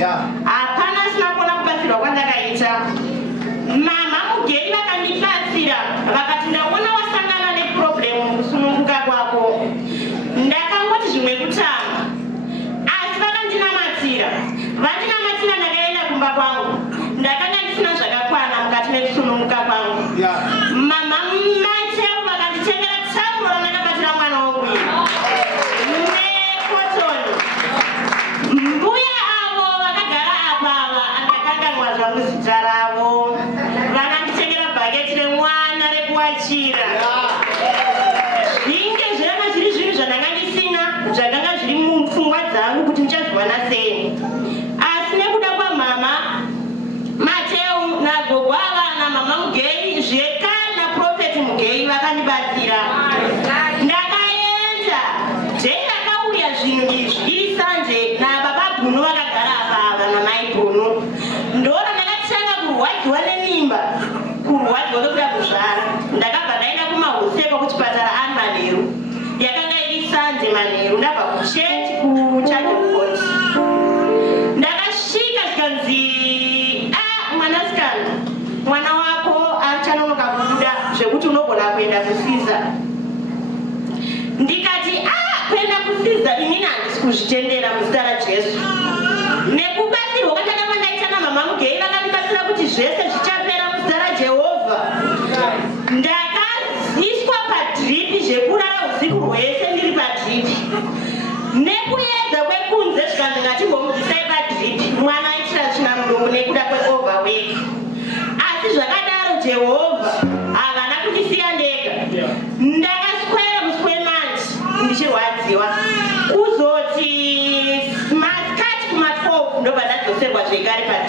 hapana asina kuona kubatsirwa kwandakaita. Mama mugeri vakandibatsira vakati ndaona wasangana neproblemu kusununguka kwako. Ndakangoti zvimwe kutanga asi vakandinamatira. Vandinamatira ndakaenda kumba kwangu. Ndakanga ndisina zvakakwana mukati mekusununguka kwangu. Mama Mateo vakanditengera tsauro randakabatira mwana wangu nekotoni. Mbuya avo vakagara apava andakanganwa zvangu zita ravo. Vakanditengera bhaketi remwana rekuwachira. Zvinge zviranga zviri zvinhu zvandanga ndisina zvakanga zviri mupfungwa dzangu kuti ndichazviwana sei. Asi nekuda kwamama Mateo nagogo ava namama Mugei zvekare naprofeti Mugei vakandibatsira. Ndakaenda dhei vakauya zvinhu izvi iri sanje nababa Bhunu vakagara apava namai Bhunu. Ndora ndakatanga kurwadziwa nemimba, kurwadziwa kwekuda kuzvara. Ndakabva ndaenda kumahoseko kuchipatara ari Manheru. Yakanga iri sanje Manheru. Ndabva kuchechi kuChurch. Ndakasvika zvikanzi mwanasikana, mwana wako achanonoka kubuda zvekuti unogona kuenda kuSiza. Ndikati kuenda kuSiza inini handisi kuzvitendera muzita raJesu. Nekubatsirwa kwandakanga ndaita namama Mugei vakandibatsira kuti zvese zvichapera muzita raJehovha. Ndakaiswa padripi zvekurara usiku hwese ndiri padripi. Nekuedza kwekunze zvikanzi ngatimbomubvisai padripi. Mwana aitira tsvina muromo nekuda kweoverwork. Asi zvakadaro Jehovha havana kundisiya ndega. Ndakaswera musi wemanji ndichirwadziwa. Kuzoti masikati kuma12 ndobva ndadzoserwa zvekare padripi.